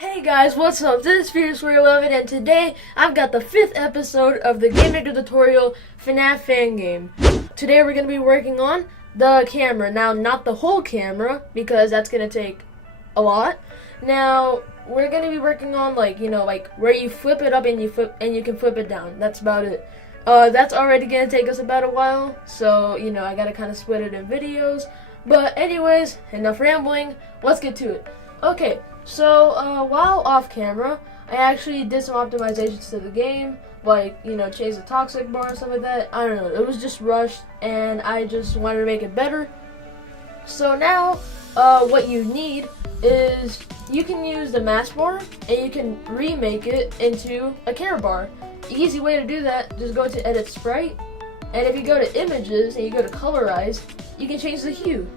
Hey guys, what's up? This is FuriousWarrior and today I've got the 5th episode of the Game Maker tutorial FNAF FanGame. Today we're going to be working on the camera. Now, not the whole camera, because that's going to take a lot. Now, we're going to be working on like where you flip it up and you can flip it down. That's about it. That's already going to take us about a while, so, I got to kind of split it in videos. But anyways, enough rambling, let's get to it. Okay. So, while off camera, I actually did some optimizations to the game, like, change the toxic bar and stuff like that. I don't know, it was just rushed, and I just wanted to make it better. So now, what you need is, you can use the mask bar, and you can remake it into a camera bar. Easy way to do that, just go to Edit Sprite, and if you go to Images, and you go to Colorize, you can change the hue.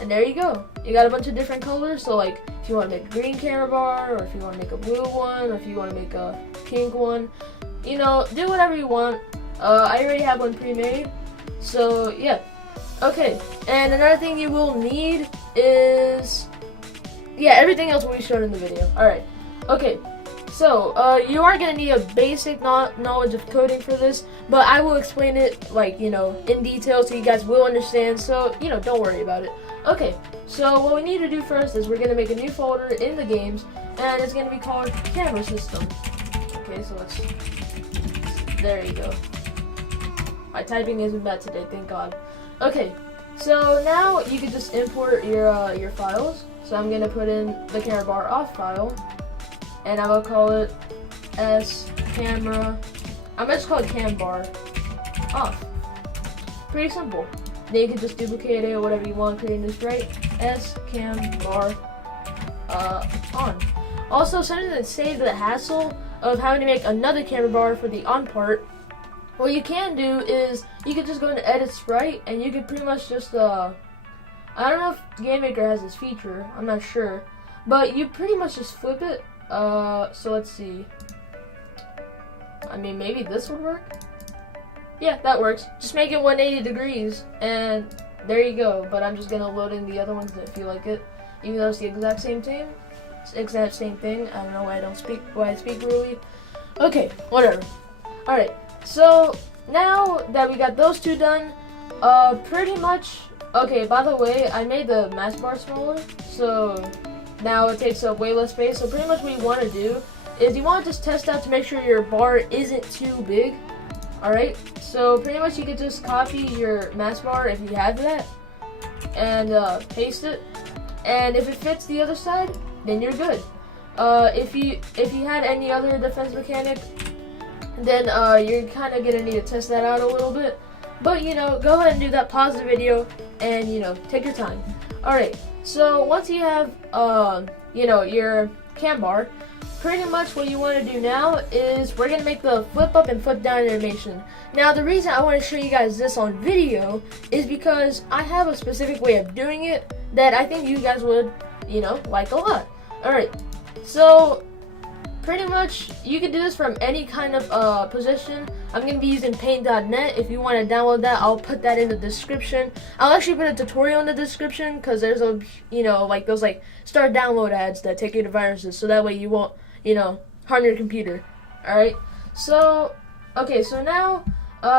And there you go. You got a bunch of different colors, so like, if you want to make a green camera bar, or if you want to make a blue one, or if you want to make a pink one, do whatever you want. I already have one pre-made, so yeah. Okay, and another thing you will need is, everything else will be shown in the video. Alright, okay, so you are going to need a basic knowledge of coding for this, but I will explain it, like, in detail so you guys will understand, so, don't worry about it. Okay, so what we need to do first is we're going to make a new folder in the games, and it's going to be called Camera System. Okay, so there you go. My typing isn't bad today, thank God. Okay, so now you can just import your files. So I'm going to put in the camera bar off file, and I will call it camera. I'm going to just call it cam bar off. Pretty simple. Then you can just duplicate it or whatever you want, create a new sprite, cam bar on. Also, something that saves the hassle of having to make another camera bar for the on part, what you can do is, you can just go into Edit Sprite, and you can pretty much just, I don't know if Game Maker has this feature, I'm not sure, but you pretty much just flip it, so let's see, I mean, maybe this would work? Yeah, that works. Just make it 180 degrees, and there you go. But I'm just gonna load in the other ones that feel like it, even though it's the exact same thing. It's the exact same thing. I don't know why I speak really. Okay, whatever. All right. So now that we got those two done, pretty much. Okay. By the way, I made the mask bar smaller, so now it takes up way less space. So pretty much what you want to do is you want to just test out to make sure your bar isn't too big. Alright, so pretty much you could just copy your mask bar if you have that, and paste it, and if it fits the other side, then you're good. If you had any other defense mechanic, then you're kind of gonna need to test that out a little bit, but go ahead and do that, pause the video, and take your time. Alright, so once you have your cam bar, pretty much what you want to do now is we're going to make the flip up and flip down animation. Now the reason I want to show you guys this on video is because I have a specific way of doing it that I think you guys would, like a lot. Alright, so pretty much you can do this from any kind of position. I'm going to be using paint.net. If you want to download that, I'll put that in the description. I'll actually put a tutorial in the description because there's a, like those start download ads that take you to viruses, so that way you won't harm your computer. Alright, so okay, so now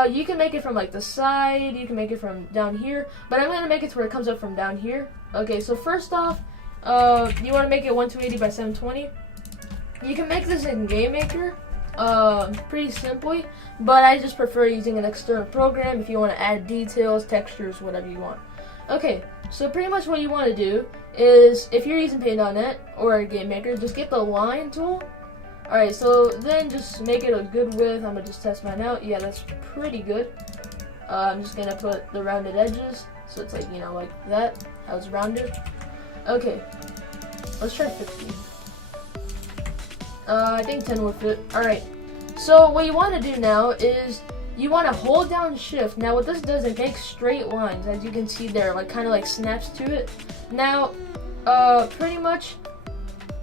you can make it from the side, you can make it from down here, but I'm going to make it to where it comes up from down here. Okay, so first off, you want to make it 1280 by 720. You can make this in Game Maker pretty simply, but I just prefer using an external program if you want to add details, textures, whatever you want. Okay, so pretty much what you want to do is, if you're using Paint.net or a Game Maker, just get the line tool. Alright, so then just make it a good width. I'm going to just test mine out. Yeah, that's pretty good. I'm just going to put the rounded edges, so it's like that, how it's rounded. Okay, let's try 15. I think 10 will fit. Alright, so what you want to do now is, you want to hold down shift. Now what this does, it makes straight lines, as you can see there, kind of snaps to it. Now, pretty much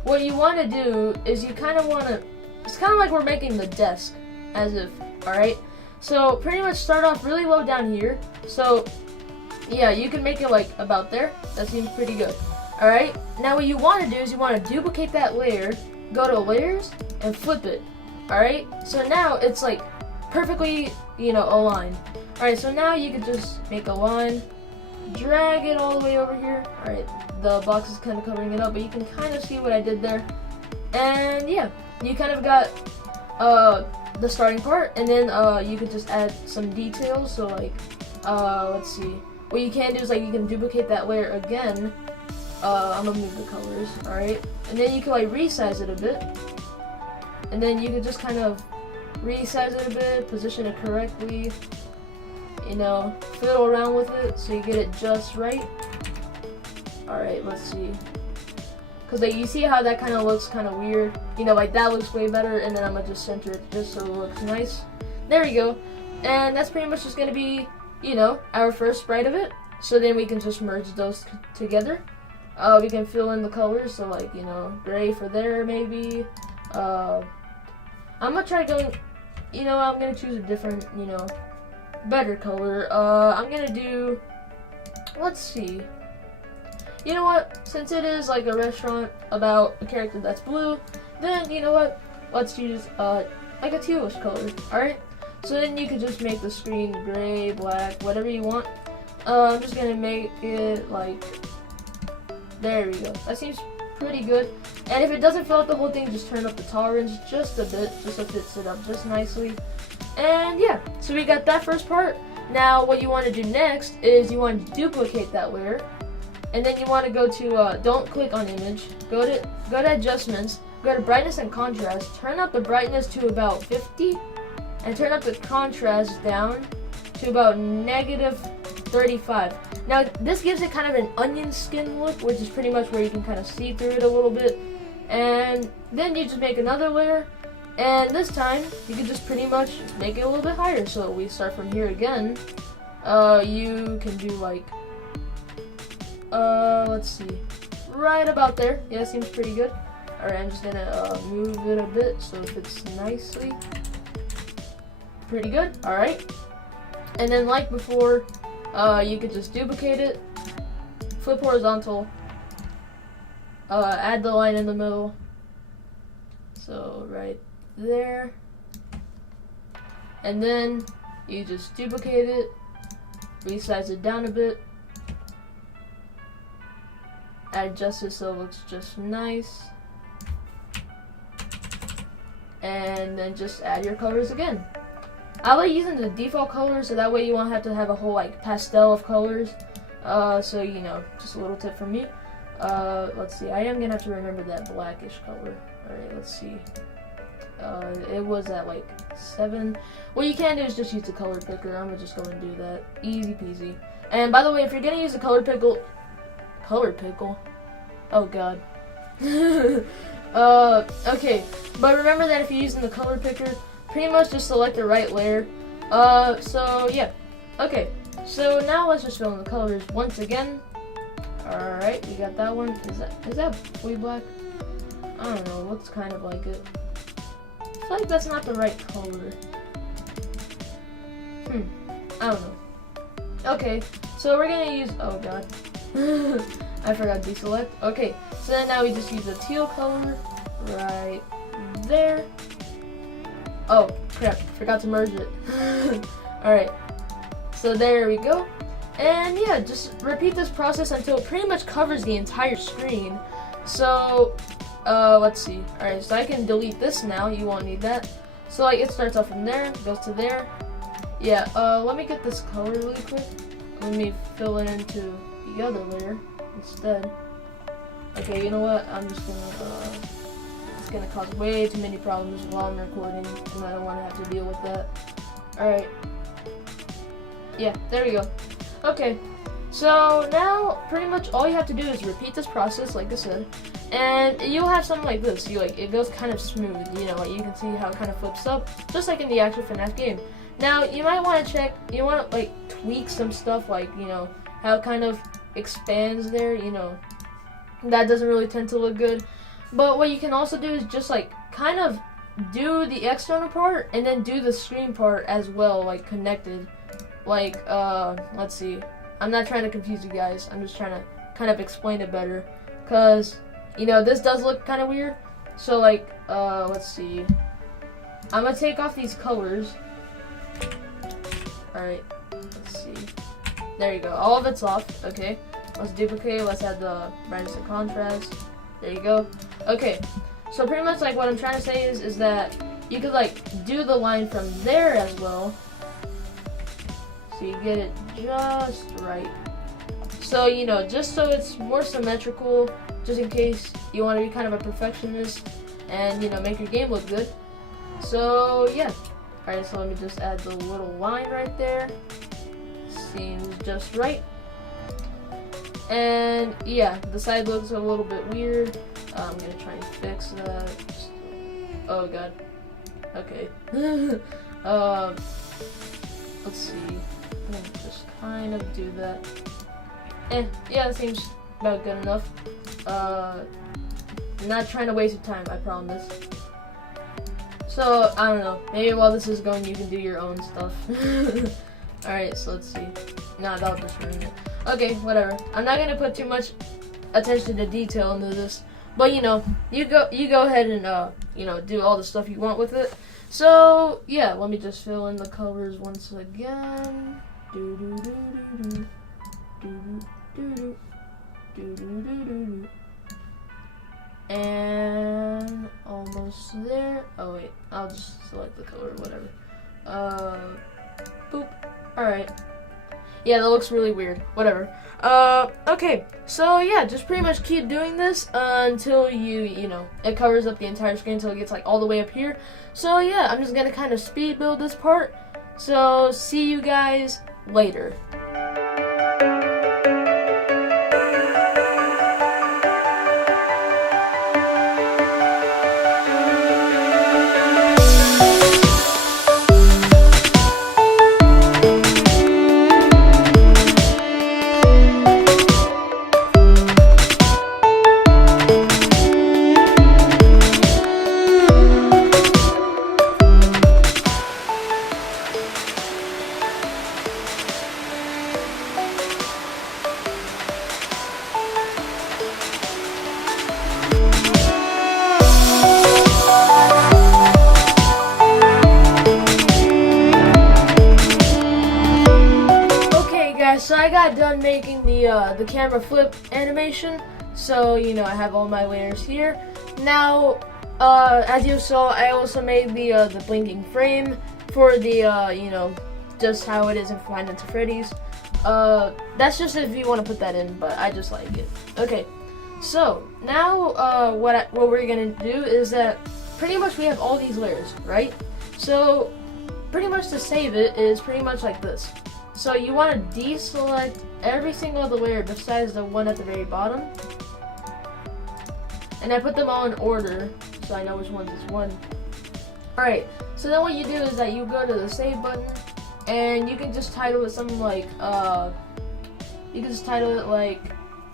what you want to do is you kind of want to, it's kind of like we're making the desk, as if, alright? So pretty much start off really low down here. So yeah, you can make it about there. That seems pretty good. Alright, now what you want to do is you want to duplicate that layer, go to layers, and flip it. Alright, so now it's like perfectly, aligned. Alright, so now you can just make a line, drag it all the way over here. Alright, the box is kind of covering it up, but you can kind of see what I did there. And yeah, you kind of got the starting part, and then you could just add some details. So like, let's see. What you can do is like you can duplicate that layer again. I'm gonna move the colors, alright? And then you can like resize it a bit. And then you can just kind of resize it a bit, position it correctly, fiddle around with it so you get it just right. Alright, let's see. Cause like you see how that kind of looks kind of weird? Like that looks way better, and then I'm gonna just center it just so it looks nice. There we go. And that's pretty much just gonna be, our first sprite of it. So then we can just merge those together. We can fill in the colors, so like, gray for there maybe. I'm gonna try going, I'm gonna choose a different, better color. I'm gonna do, let's see. You know what? Since it is like a restaurant about a character that's blue, then you know what? Let's use like a tealish color. Alright? So then you can just make the screen gray, black, whatever you want. I'm just gonna make it like, there we go. That seems pretty good. And if it doesn't fill out the whole thing, just turn up the tolerance just a bit, just so it fits it up just nicely. And yeah, so we got that first part. Now what you want to do next is you want to duplicate that layer. And then you want to go to, don't click on image, go to adjustments, go to brightness and contrast, turn up the brightness to about 50, and turn up the contrast down to about -35. Now this gives it kind of an onion skin look, which is pretty much where you can kind of see through it a little bit. And then you just make another layer, and this time you can just pretty much make it a little bit higher. So we start from here again. You can do like, let's see, right about there. Yeah, seems pretty good. Alright, I'm just gonna move it a bit so it fits nicely. Pretty good. Alright. And then like before, you could just duplicate it, flip horizontal, add the line in the middle. So right there. And then you just duplicate it, resize it down a bit, adjust it so it looks just nice, and then just add your colors again. I like using the default colors so that way you won't have to have a whole like pastel of colors. So just a little tip from me. Let's see, I am gonna have to remember that blackish color. Alright, let's see. It was at like 7. What you can do is just use the color picker. I'm just going to do that. Easy peasy. And by the way, if you're gonna use the color pickle, oh god. Okay, but remember that if you're using the color picker, pretty much just select the right layer. So yeah. Okay, so now let's just fill in the colors once again. Alright, we got that one. Is that fully black? I don't know, it looks kind of like it. I feel like that's not the right color. I don't know. Okay, so we're gonna use, oh god. I forgot to deselect. Okay, so then now we just use a teal color right there. Oh crap, forgot to merge it. Alright, so there we go. And yeah, just repeat this process until it pretty much covers the entire screen. So, let's see. Alright, so I can delete this now, you won't need that. So like it starts off from there, goes to there. Yeah, let me get this color really quick. Let me fill it into the other layer instead. Okay, you know what? I'm just gonna, it's gonna cause way too many problems while I'm recording, and I don't want to have to deal with that. Alright. Yeah, there we go. Okay, so now pretty much all you have to do is repeat this process, like I said, and you'll have something like this. It goes kind of smooth, like you can see how it kind of flips up, just like in the actual FNAF game. Now, you might want to check, you want to like tweak some stuff, like, how it kind of expands there, that doesn't really tend to look good. But what you can also do is just like kind of do the external part and then do the screen part as well, like connected. Like, let's see, I'm not trying to confuse you guys, I'm just trying to kind of explain it better. because you know this does look kind of weird. So like, let's see. I'm gonna take off these colors. All right, let's see. There you go. All of it's off. Okay. Let's duplicate. Let's add the brightness and contrast. There you go. Okay. So pretty much like what I'm trying to say is that you could like do the line from there as well. So you get it just right. So, you know, just so it's more symmetrical, just in case you want to be kind of a perfectionist and, you know, make your game look good. So, yeah. Alright, so let me just add the little line right there. Seems just right. And, yeah, the side looks a little bit weird. I'm going to try and fix that. Oh, God. Okay. Let's see. I'm going to just kind of do that. Yeah, that seems about good enough. Not trying to waste your time, I promise. So, I don't know. Maybe while this is going, you can do your own stuff. Alright, so let's see. Nah, that'll just ruin it. Okay, whatever. I'm not gonna put too much attention to detail into this. But, you know, you go ahead and, you know, do all the stuff you want with it. So, yeah, let me just fill in the colors once again. And almost there. Oh wait, I'll just select the color, whatever. Boop. Alright. Yeah, that looks really weird. Whatever. Okay. So yeah, just pretty much keep doing this until you know, it covers up the entire screen until it gets like all the way up here. So yeah, I'm just gonna kind of speed build this part. So see you guys later. So I got done making the camera flip animation. So, you know, I have all my layers here. Now, as you saw, I also made the blinking frame for the, you know, just how it is in Five Nights at Freddy's. That's just if you want to put that in, but I just like it. Okay, so now what we're gonna do is that pretty much we have all these layers, right? So pretty much to save it is pretty much like this. So you want to deselect every single other layer besides the one at the very bottom. And I put them all in order, so I know which ones is one. Alright, so then what you do is that you go to the save button, and you can just title it something like, you can just title it like,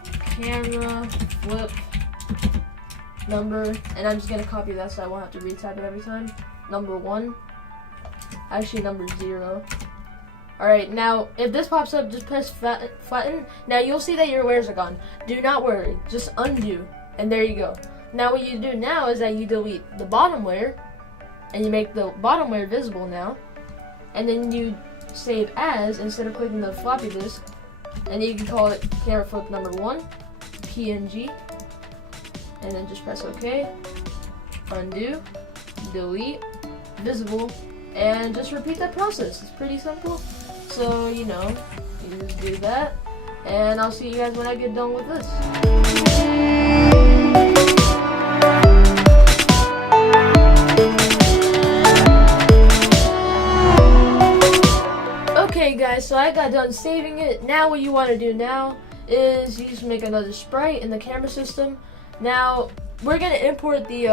camera flip number, and I'm just going to copy that so I won't have to retype it every time. Number 1. Actually, number 0. Alright, now, if this pops up, just press flatten. Now, you'll see that your layers are gone. Do not worry. Just undo. And there you go. Now, what you do now is that you delete the bottom layer, and you make the bottom layer visible now. And then you save as, instead of clicking the floppy disk, and you can call it camera flip number 1, PNG. And then just press OK. Undo. Delete. Visible. And just repeat that process. It's pretty simple. So, you know, you just do that. And I'll see you guys when I get done with this. Okay guys, so I got done saving it. Now what you want to do now is you just make another sprite in the camera system. Now, we're going to import the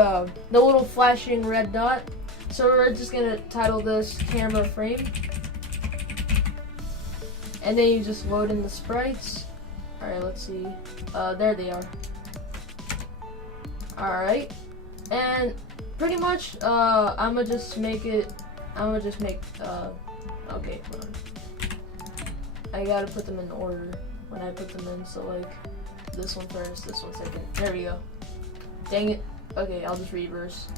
little flashing red dot. So we're just going to title this camera frame. And then you just load in the sprites. Alright, let's see. There they are. Alright. And pretty much, I'm going to just make okay, hold on. I got to put them in order when I put them in. So like, this one first, this one second. There we go. Dang it. Okay, I'll just reverse.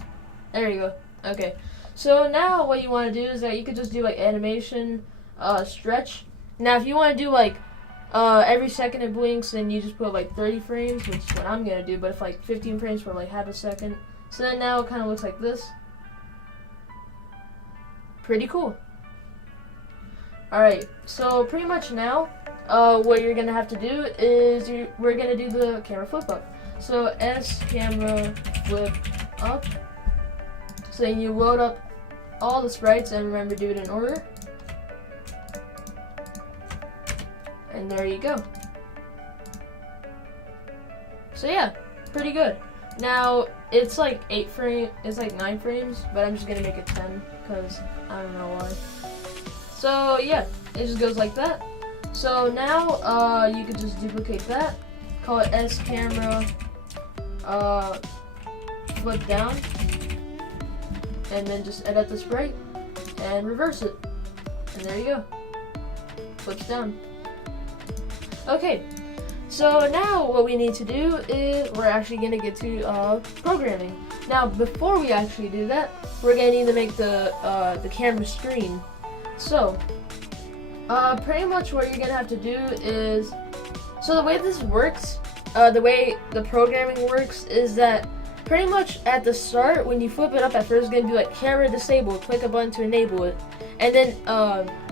There you go. Okay. So now what you want to do is that you could just do like animation, stretch. Now if you want to do like every second it blinks, then you just put like 30 frames, which is what I'm gonna do. But if like 15 frames for like half a second, so then now it kind of looks like this. Pretty cool. Alright, so pretty much now, what you're gonna have to do is we're gonna do the camera flip up. So S camera flip up. So then you load up all the sprites, and remember, do it in order. And there you go. So yeah, pretty good. Now it's like 9 frames, but I'm just gonna make it 10 because I don't know why. So yeah, it just goes like that. So now you could just duplicate that, call it S camera flip down, and then just edit the sprite and reverse it, and there you go. Flips down. Okay, so now what we need to do is we're actually gonna get to programming. Now before we actually do that, we're gonna need to make the camera screen. So pretty much what you're gonna have to do is, so the way this works, the way the programming works is that pretty much at the start, when you flip it up at first, it's gonna be like camera disabled, click a button to enable it, and then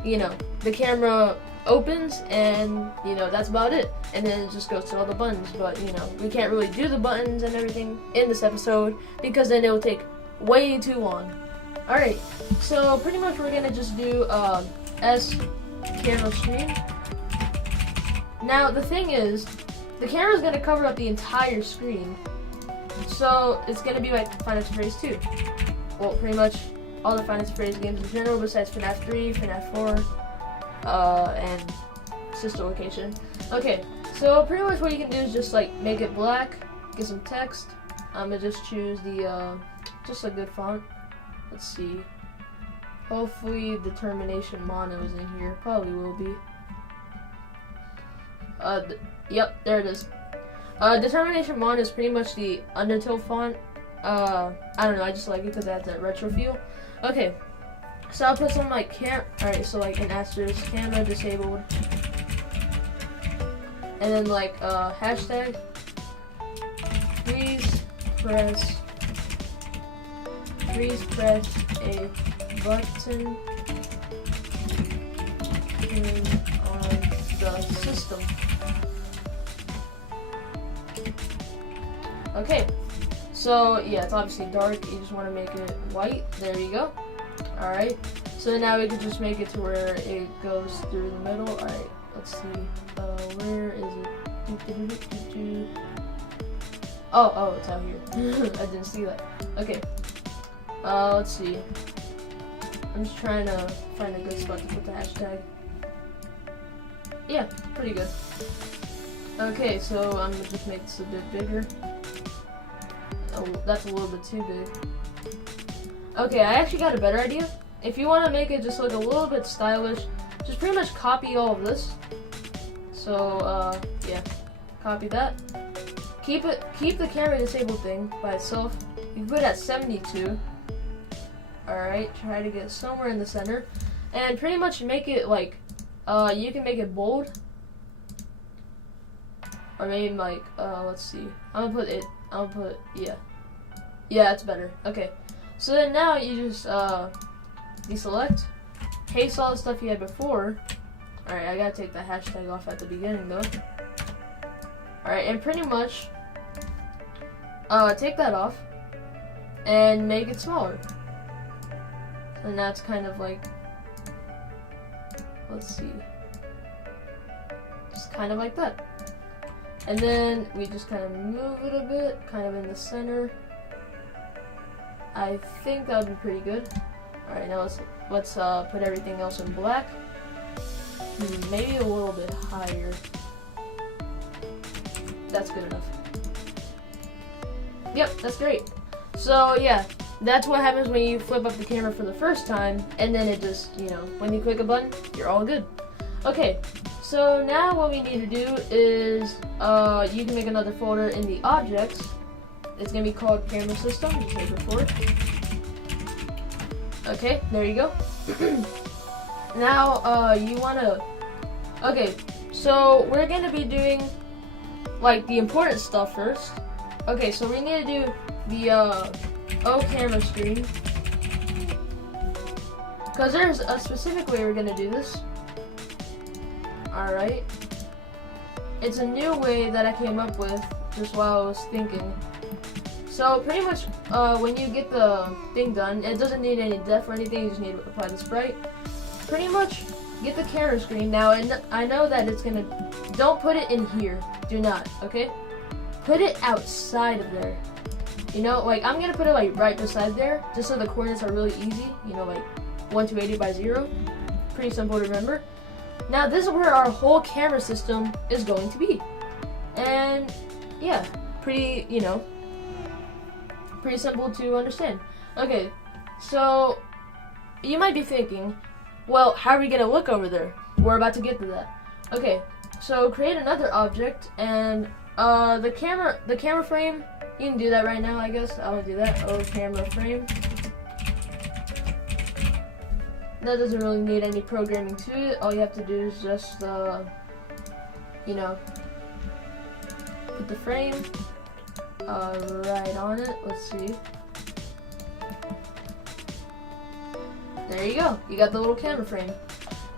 you know, the camera opens, and you know, that's about it, and then it just goes to all the buttons. But you know, we can't really do the buttons and everything in this episode because then it will take way too long. Alright, so pretty much we're gonna just do S camera screen. Now the thing is, the camera is gonna cover up the entire screen, so it's gonna be like Five Nights at Freddy's 2. Well, pretty much all the Five Nights at Freddy's games in general, besides FNAF 3, FNAF 4, and Sister Location. Okay, so pretty much what you can do is just like make it black, get some text. I'm gonna just choose the just a good font. Let's see. Hopefully Determination Mono is in here. Probably will be. Yep, there it is. Determination Mono is pretty much the Undertale font. I don't know, I just like it because it has that retro feel. Okay, so I'll put some like alright, so like an asterisk, camera disabled. And then like hashtag, please press a button on the system. Okay, so yeah, it's obviously dark. You just want to make it white. There you go. Alright, so now we can just make it to where it goes through the middle. Alright, let's see. Where is it? Oh, it's out here. I didn't see that. Okay. Let's see. I'm just trying to find a good spot to put the hashtag. Yeah, pretty good. Okay, so I'm gonna just make this a bit bigger. Oh, that's a little bit too big. Okay, I actually got a better idea. If you want to make it just look a little bit stylish, just pretty much copy all of this. So, yeah, copy that. Keep the camera disabled thing by itself. You put it at 72. Alright, try to get somewhere in the center. And pretty much make it like, you can make it bold. Or maybe like, let's see. Yeah. Yeah, that's better. Okay. So then now you just, deselect. Paste all the stuff you had before. Alright, I gotta take the hashtag off at the beginning though. Alright, and pretty much, take that off. And make it smaller. And that's kind of like, let's see, just kind of like that. And then we just kind of move it a bit, kind of in the center. I think that would be pretty good. Alright, now let's put everything else in black. Maybe a little bit higher. That's good enough. Yep, that's great. So yeah, that's what happens when you flip up the camera for the first time, and then it just, you know, when you click a button, you're all good. Okay, so now what we need to do is, you can make another folder in the objects. It's gonna be called camera system. Just make record. Okay, there you go. Now, you wanna, okay, so we're gonna be doing like the important stuff first. Okay, so we need to do the camera screen, because there's a specific way we're gonna do this. Alright, it's a new way that I came up with just while I was thinking. So pretty much when you get the thing done, it doesn't need any depth or anything, you just need to apply the sprite. Pretty much get the camera screen now, and I know that it's gonna, don't put it in here, do not, okay? Put it outside of there. You know, like I'm gonna put it like right beside there, just so the coordinates are really easy, you know, like 1280 by 0. Pretty simple to remember. Now this is where our whole camera system is going to be. And yeah, pretty, you know, pretty simple to understand. Okay, so you might be thinking, well, how are we gonna look over there? We're about to get to that. Okay, so create another object, and the camera frame, you can do that right now, I guess. I will do that. Camera frame. That doesn't really need any programming to it. All you have to do is just, you know, put the frame right on it. Let's see. There you go. You got the little camera frame.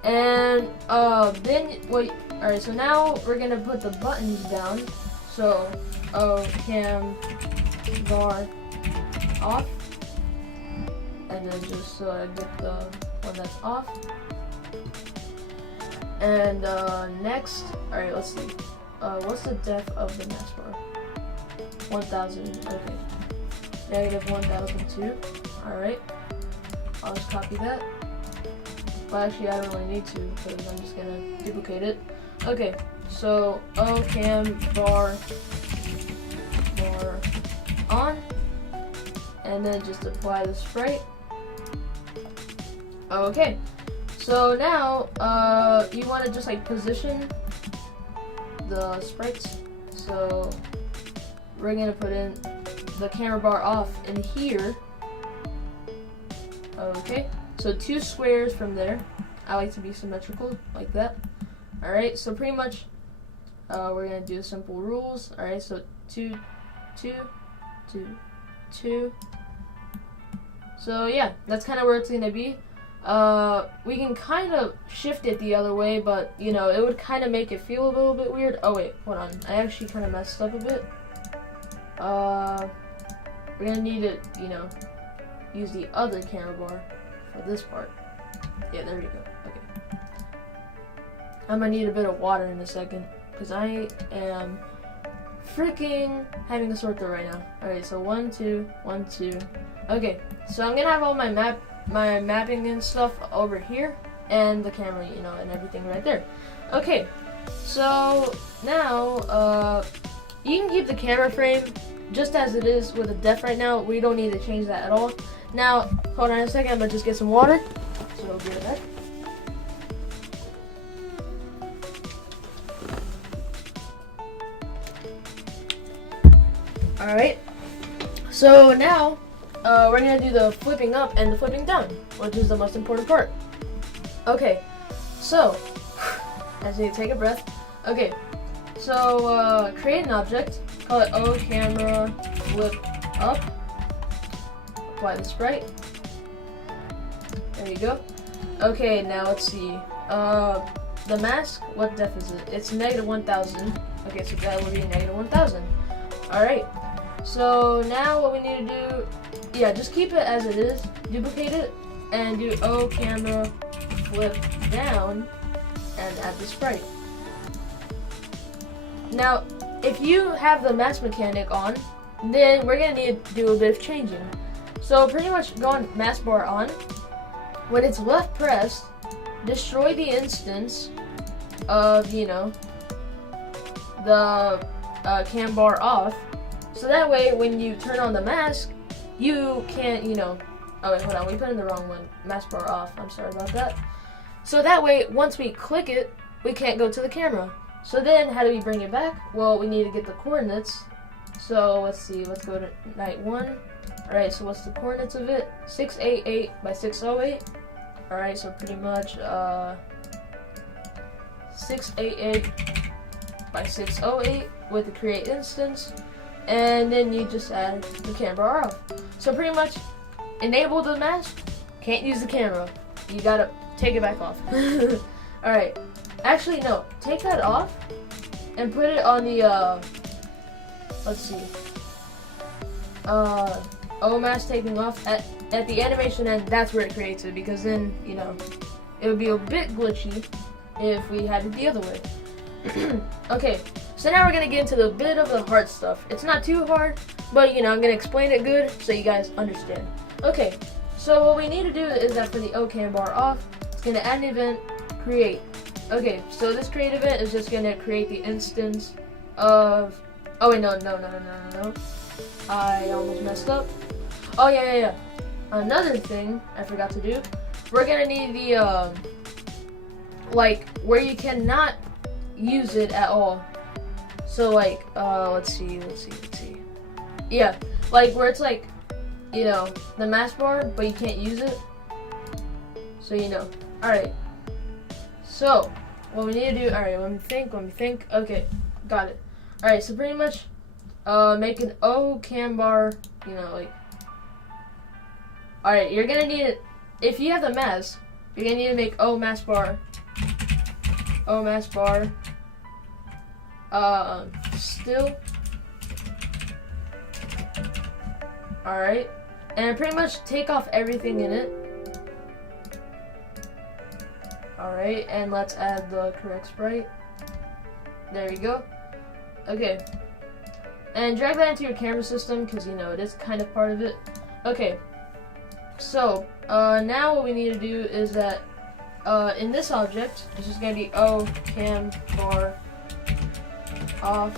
And then wait. All right. So now we're gonna put the buttons down. So cam bar off, and then just get the one that's off. And next, all right. Let's see. What's the depth of the mask bar? 1000. Okay. Negative 1002. All right. I'll just copy that. Well, actually, I don't really need to, because I'm just gonna duplicate it. Okay, so cam bar on, and then just apply the sprite. Okay, so now you want to just like position the sprites. So we're gonna put in the camera bar off in here. Okay, so 2 squares from there. I like to be symmetrical like that. Alright, so pretty much we're gonna do simple rules. Alright, so 2, 2, 2, 2. So yeah, that's kind of where it's gonna be. We can kind of shift it the other way, but you know, it would kind of make it feel a little bit weird. Oh wait, hold on. I actually kind of messed up a bit. We're gonna need to, you know, use the other camera bar for this part. Yeah, there we go. Okay. I'm gonna need a bit of water in a second, because I am freaking having a sore throat right now. Alright, so 1, 2, 1, 2. Okay, so I'm gonna have all my mapping and stuff over here, and the camera, you know, and everything right there. Okay, so now, you can keep the camera frame just as it is with the depth right now. We don't need to change that at all. Now, hold on a second, I'm gonna just get some water. So I'll be right back. Alright, so now we're gonna do the flipping up and the flipping down, which is the most important part. Okay, so I just need to take a breath. Okay, so create an object, call it camera flip up, apply the sprite. There you go. Okay, now let's see. The mask, what depth is it? It's negative 1000. Okay, so that would be negative 1000. Alright, so now what we need to do, yeah, just keep it as it is, duplicate it, and do camera flip down, and add the sprite. Now, if you have the mask mechanic on, then we're gonna need to do a bit of changing. So pretty much go on mask bar on. When it's left pressed, destroy the instance of, you know, the cam bar off. So that way, when you turn on the mask, you can't, you know, oh wait, hold on, we put in the wrong one. Mask bar off, I'm sorry about that. So that way, once we click it, we can't go to the camera. So then, how do we bring it back? Well, we need to get the coordinates. So let's see, let's go to night 1. Alright, so what's the coordinates of it? 688 by 608. Alright, so pretty much 688 by 608 with the create instance. And then you just add the camera off. So pretty much enable the mask, can't use the camera. You gotta take it back off. Alright. Actually no, take that off and put it on the let's see. O mask taking off at the animation end, that's where it creates it, because then, you know, it would be a bit glitchy if we had it the other way. Okay, so now we're gonna get into the bit of the hard stuff. It's not too hard, but you know, I'm gonna explain it good so you guys understand. Okay, so what we need to do is that for the O cam bar off, it's gonna add an event, create. Okay, so this create event is just gonna create the instance of, oh wait, no. I almost messed up. Oh yeah. Another thing I forgot to do, we're gonna need the, like, where you cannot use it at all. So like, let's see. Yeah, like where it's like, you know, the mask bar, but you can't use it. So you know. Alright. So, what we need to do, alright, let me think. Okay, got it. Alright, so pretty much, make an O cam bar, you know, like. Alright, you're gonna need it, if you have the mask, you're gonna need to make O mask bar, still. Alright, and pretty much take off everything in it. Alright, and let's add the correct sprite. There you go. Okay. And drag that into your camera system, because, you know, it is kind of part of it. Okay. So, now what we need to do is that, in this object, this is going to be O cam bar off.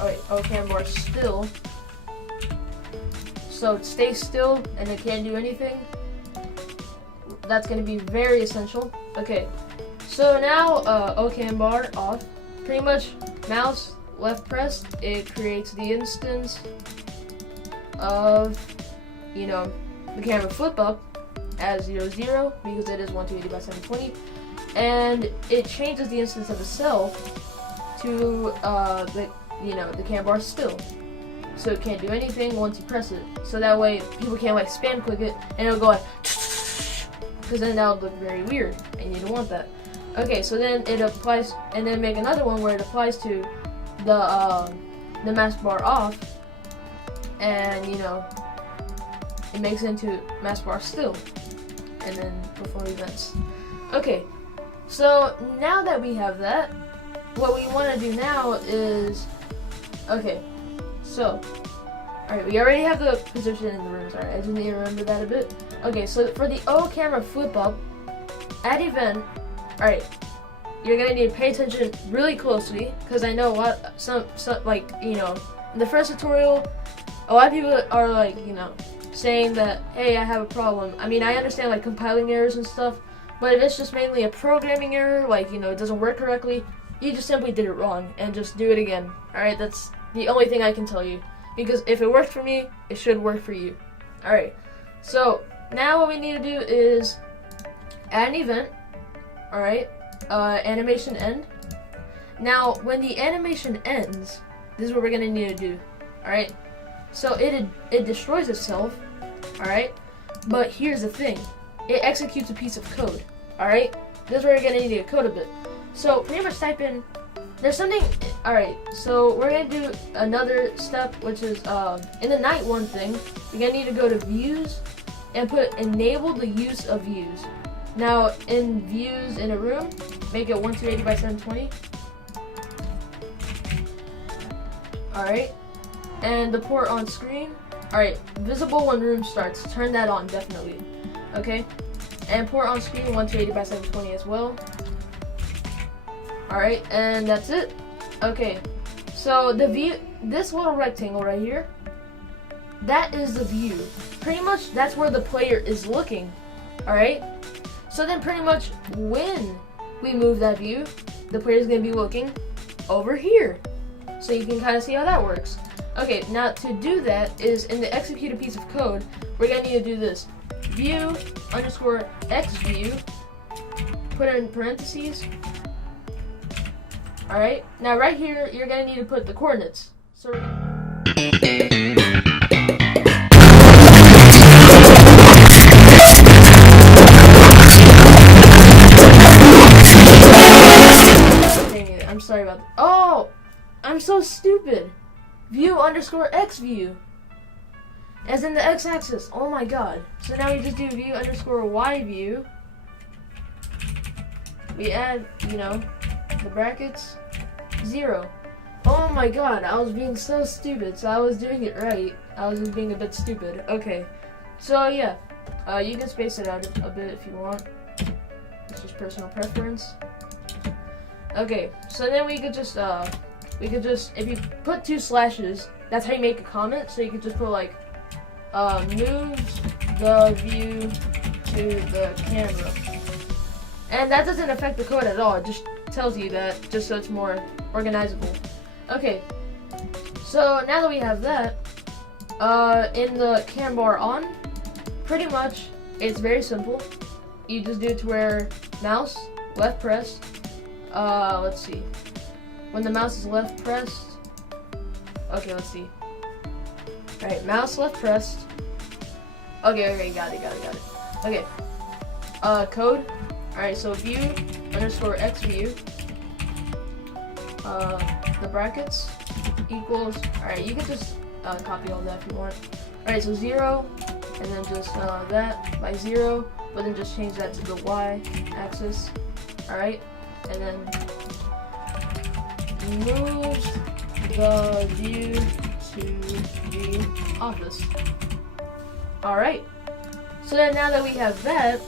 Oh wait, O cam bar still. So it stays still, and it can't do anything. That's going to be very essential. Okay, so now O cam bar off. Pretty much mouse left pressed, it creates the instance of, you know, the camera flip up as 0, 0 because it is 1280 by 720, and it changes the instance of itself to the cam bar still. So it can't do anything once you press it. So that way people can't like spam click it and it'll go like, because then that would look very weird and you don't want that. Okay, so then it applies, and then make another one where it applies to the mask bar off, and you know, it makes it into mask bar still, and then before events. Okay, so now that we have that, what we want to do now is, okay, so, alright, we already have the position in the rooms. Alright, I just need to remember that a bit. Okay, so for the O camera flip up, add event. Alright, you're gonna need to pay attention really closely, because I know some like, you know, in the first tutorial, a lot of people are like, you know, saying that, hey, I have a problem. I mean, I understand like compiling errors and stuff, but if it's just mainly a programming error, like, you know, it doesn't work correctly, you just simply did it wrong, and just do it again. Alright, that's the only thing I can tell you, because if it worked for me, it should work for you. Alright, so now what we need to do is add an event. Alright, animation end. Now, when the animation ends, this is what we're gonna need to do. Alright, so it destroys itself. Alright, but here's the thing, it executes a piece of code. Alright, this is where you're gonna need to code a bit. So pretty much type in, there's something, alright, so we're gonna do another step, which is in the night 1 thing, you're gonna need to go to views and put enable the use of views. Now, in views in a room, make it 1280 by 720. Alright. And the port on screen. Alright, visible when room starts. Turn that on, definitely. Okay. And port on screen 1280 by 720 as well. Alright, and that's it. Okay. So, the view, this little rectangle right here, that is the view. Pretty much, that's where the player is looking. Alright. So then pretty much when we move that view, the player's gonna be looking over here. So you can kind of see how that works. Okay, now to do that is in the executed piece of code, we're gonna need to do this. View underscore X view, put it in parentheses. Alright, now right here, you're gonna need to put the coordinates. So we're gonna I'm sorry about that. Oh, I'm so stupid. View underscore X view. As in the x-axis. Oh my god. So now we just do view underscore Y view. We add, you know, the brackets, 0. Oh my god, I was being so stupid. So I was doing it right. I was just being a bit stupid. Okay. So yeah, you can space it out a bit if you want. It's just personal preference. Okay, so then we could just, if you put 2 slashes, that's how you make a comment. So you could just put like, moves the view to the camera. And that doesn't affect the code at all. It just tells you that, just so it's more organizable. Okay, so now that we have that, in the cam bar on, pretty much, it's very simple. You just do it to where mouse, left pressed, let's see. When the mouse is left pressed, okay, let's see. Alright, mouse left pressed. Okay, got it. Okay, code. Alright, so view underscore X view. The brackets equals. Alright, you can just copy all that if you want. Alright, so 0, and then just that by 0, but then just change that to the Y axis. Alright, and then moves the view to the office. Alright, so then now that we have that,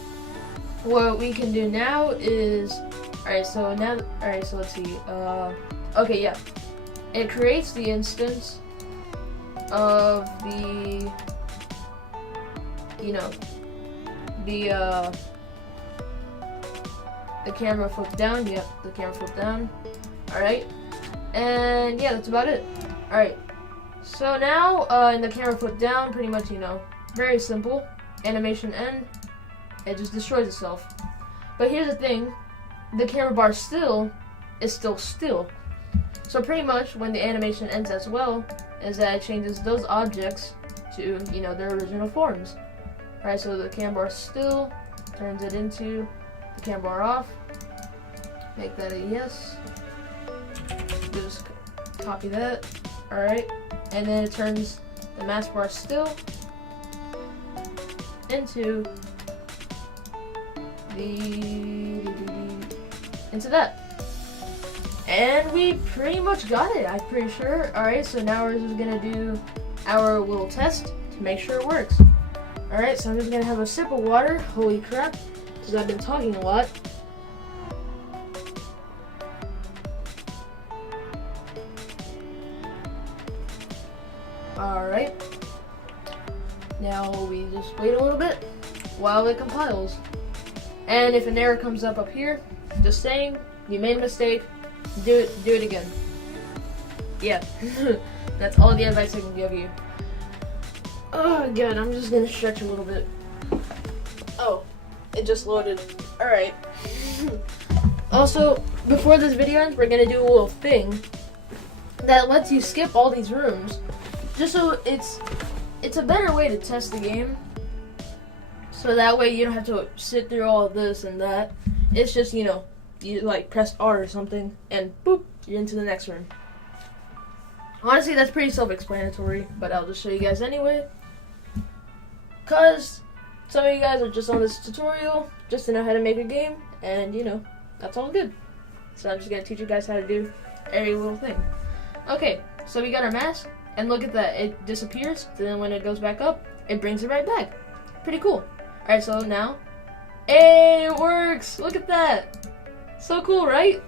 what we can do now is, so let's see, okay, yeah, it creates the instance of the, you know, the camera flipped down. Yep, the camera flipped down. Alright, and yeah, that's about it. Alright, so now in the camera flipped down, pretty much, you know, very simple. Animation end, it just destroys itself. But here's the thing, the camera bar still is still. So pretty much when the animation ends as well, is that it changes those objects to, you know, their original forms. Alright, so the cam bar still turns it into the cam bar off. Make that a yes. Just copy that. Alright, and then it turns the mask bar still into that. And we pretty much got it, I'm pretty sure. Alright, so now we're just gonna do our little test to make sure it works. Alright, so I'm just gonna have a sip of water. Holy crap, because I've been talking a lot. Alright, now we just wait a little bit while it compiles. And if an error comes up here, just saying, you made a mistake, do it again. Yeah, that's all the advice I can give you. Oh god, I'm just gonna stretch a little bit. Oh, it just loaded. Alright. Also, before this video ends, we're gonna do a little thing that lets you skip all these rooms. Just so it's a better way to test the game. So that way you don't have to sit through all of this and that. It's just, you know, you like press R or something and boop, you're into the next room. Honestly, that's pretty self-explanatory, but I'll just show you guys anyway. Cause some of you guys are just on this tutorial just to know how to make a game, and you know, that's all good. So I'm just gonna teach you guys how to do every little thing. Okay, so we got our mask, and look at that, it disappears, then when it goes back up, it brings it right back. Pretty cool. Alright, so now, hey, it works! Look at that! So cool, right?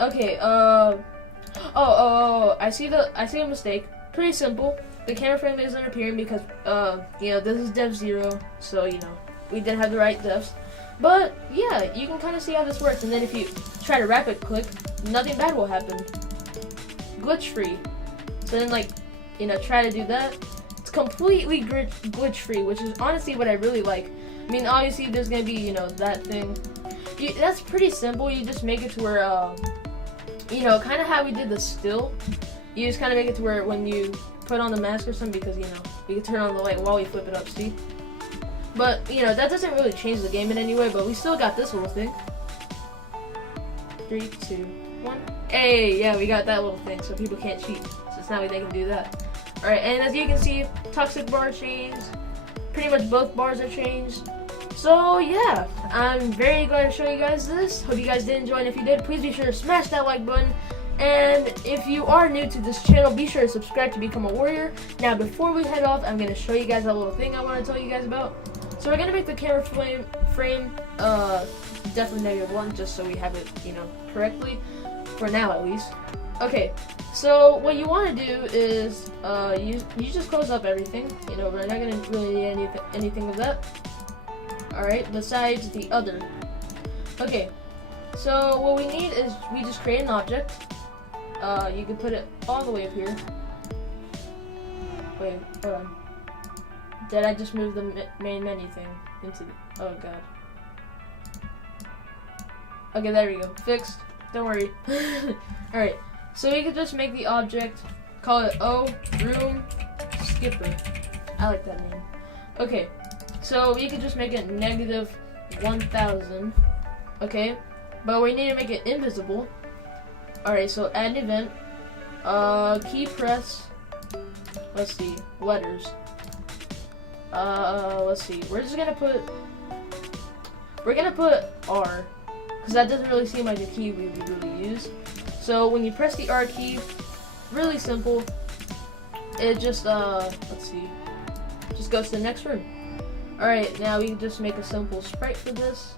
Okay, I see a mistake. Pretty simple. The camera frame isn't appearing because, you know, this is dev 0, so, you know, we didn't have the right devs. But yeah, you can kind of see how this works. And then if you try to rapid click, nothing bad will happen. Glitch free. So then like, you know, try to do that. It's completely glitch free, which is honestly what I really like. I mean, obviously there's gonna be, you know, that thing. That's pretty simple. You just make it to where, you know, kind of how we did the still. You just kind of make it to where when you put on the mask or something, because, you know, we can turn on the light while we flip it up, see? But, you know, that doesn't really change the game in any way, but we still got this little thing. 3, 2, 1. Hey, yeah, we got that little thing, so people can't cheat. So it's not like they can do that. Alright, and as you can see, toxic bar changed. Pretty much both bars are changed. So yeah, I'm very glad to show you guys this. Hope you guys did enjoy, and if you did, please be sure to smash that like button. And if you are new to this channel, be sure to subscribe to become a warrior. Now before we head off, I'm going to show you guys that little thing I want to tell you guys about. So we're going to make the camera frame definitely -1, just so we have it, you know, correctly, for now at least. Okay, so what you want to do is you just close up everything. You know, we're not going to really need anything of that. Alright, besides the other. Okay, so what we need is we just create an object. You can put it all the way up here. Wait, hold on. Did I just move the main menu thing into the... Oh god. Okay, there we go. Fixed. Don't worry. Alright, so we could just make the object, call it room skipper. I like that name. Okay, so we could just make it -1000. Okay, but we need to make it invisible. Alright, so add an event. Key press. Let's see. Letters. Let's see. We're gonna put R, because that doesn't really seem like a key we would really use. So when you press the R key, really simple. It just let's see. Just goes to the next room. Alright, now we can just make a simple sprite for this.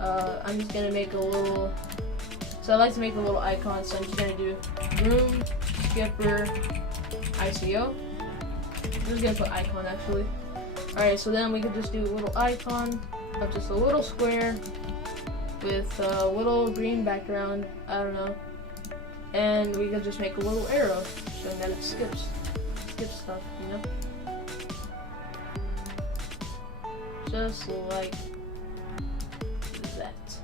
I'm just gonna make a little. So I like to make a little icon, so I'm just gonna do room skipper ICO. I'm just gonna put icon actually. Alright, so then we could just do a little icon of just a little square with a little green background. I don't know. And we could just make a little arrow showing that it skips stuff, you know? Just like that.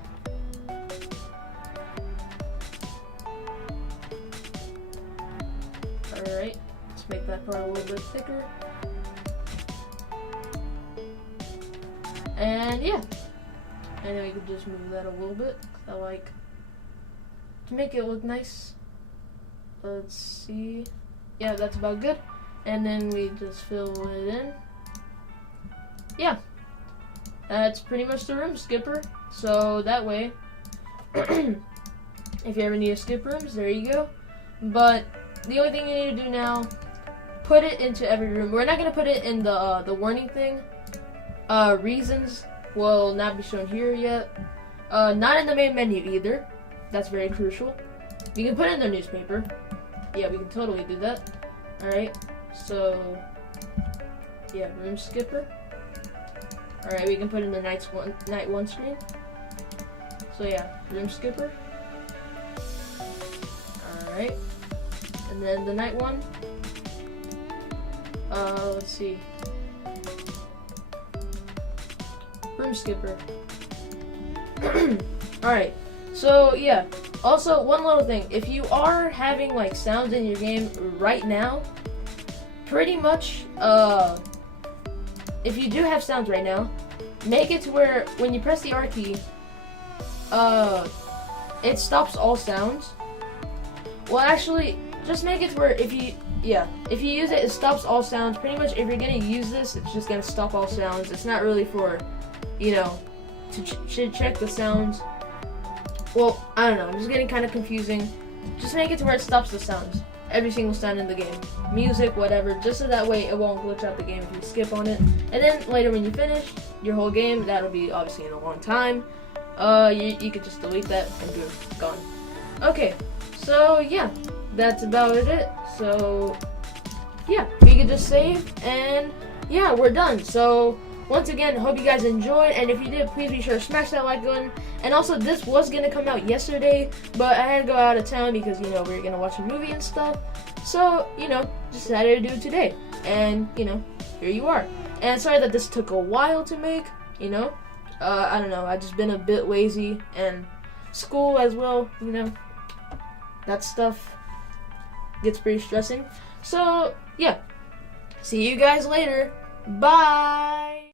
Alright, let's make that part a little bit thicker. And yeah. And then we could just move that a little bit. I like to make it look nice. Let's see. Yeah, that's about good. And then we just fill it in. Yeah. That's pretty much the room skipper. So that way, if you ever need to skip rooms, there you go. But the only thing you need to do now, put it into every room. We're not gonna put it in the warning thing. Reasons will not be shown here yet. Not in the main menu either. That's very crucial. You can put it in the newspaper. Yeah, we can totally do that. Alright, so yeah, room skipper. Alright, we can put in the night one screen. So yeah, room skipper. Alright. And then the night one. Let's see. Room skipper. Alright, so yeah. Also, one little thing. If you are having like sounds in your game right now, pretty much, if you do have sounds right now, make it to where when you press the R key, it stops all sounds. Well, actually, just make it to where if you use it, it stops all sounds. Pretty much, if you're gonna use this, it's just gonna stop all sounds. It's not really for, you know, to check the sounds. Well, I don't know. I'm just getting kind of confusing. Just make it to where it stops the sounds. Every single sound in the game. Music, whatever. Just so that way it won't glitch out the game if you skip on it. And then later when you finish your whole game, that'll be obviously in a long time. You could just delete that and boom, gone. Okay, so yeah, that's about it. So yeah, we could just save and yeah, we're done. So once again, hope you guys enjoyed, and if you did, please be sure to smash that like button. And also, this was gonna come out yesterday, but I had to go out of town because, you know, we were gonna watch a movie and stuff. So, you know, decided to do it today. And, you know, here you are. And sorry that this took a while to make, you know. I don't know, I've just been a bit lazy, and school as well, you know. That stuff gets pretty stressing. So, yeah. See you guys later. Bye!